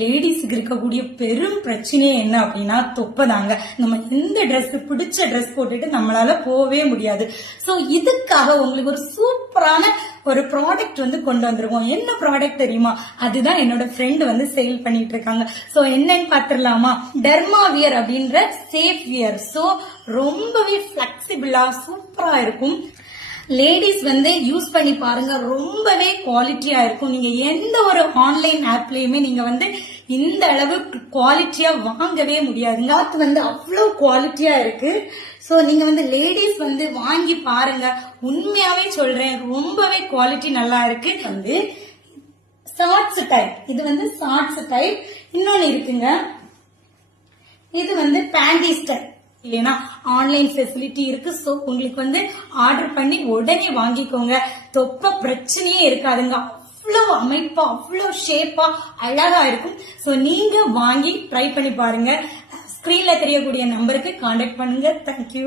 லேடிஸுக்கு இருக்கக்கூடிய பெரும் பிரச்சனையே என்ன அப்படின்னா தொப்பை தாங்க. நம்ம எந்த ட்ரெஸ் பிடிச்ச ட்ரெஸ் போட்டுட்டு நம்மளால போகவே முடியாது. சோ இதுக்காக உங்களுக்கு ஒரு சூப்பரான ஒரு ப்ராடக்ட் கொண்டு வந்திருக்கோம். என்ன ப்ராடக்ட் தெரியுமா? அதுதான் என்னோட ஃப்ரெண்ட் சேல் பண்ணிட்டு இருக்காங்க. சோ என்னன்னு பாத்துடலாமா? டெர்மாவியர் அப்படின்ற சேஃப் வியர். சோ ரொம்பவே பிளெக்சிபிளா சூப்பரா இருக்கும். லேடிஸ் யூஸ் பண்ணி பாருங்க, ரொம்பவே குவாலிட்டியா இருக்கும். நீங்க எந்த ஒரு ஆன்லைன் ஆப்லயுமே நீங்க இந்த அளவு குவாலிட்டியா வாங்கவே முடியாதுங்க. அது அவ்வளவு குவாலிட்டியா இருக்கு. சோ நீங்க லேடிஸ் வாங்கி பாருங்க. உண்மையாவே சொல்றேன், ரொம்பவே குவாலிட்டி நல்லா இருக்கு. ஷார்ட்ஸ் டைப், இது ஷார்ட்ஸ் டைப். இன்னொன்னு இருக்குங்க, இது பேண்டிஸ் டைப். இல்லைன்னா ஆன்லைன் ஃபெசிலிட்டி இருக்கு. சோ உங்களுக்கு ஆர்டர் பண்ணி உடனே வாங்கிக்கோங்க. தொப்ப பிரச்சனையே இருக்காதுங்க. அவ்வளவு அமைப்பா, அவ்வளவு ஷேப்பா அழகா இருக்கும். சோ நீங்க வாங்கி ட்ரை பண்ணி பாருங்க. ஸ்கிரீன்ல தெரியக்கூடிய நம்பருக்கு கான்டாக்ட் பண்ணுங்க. தேங்க்யூ.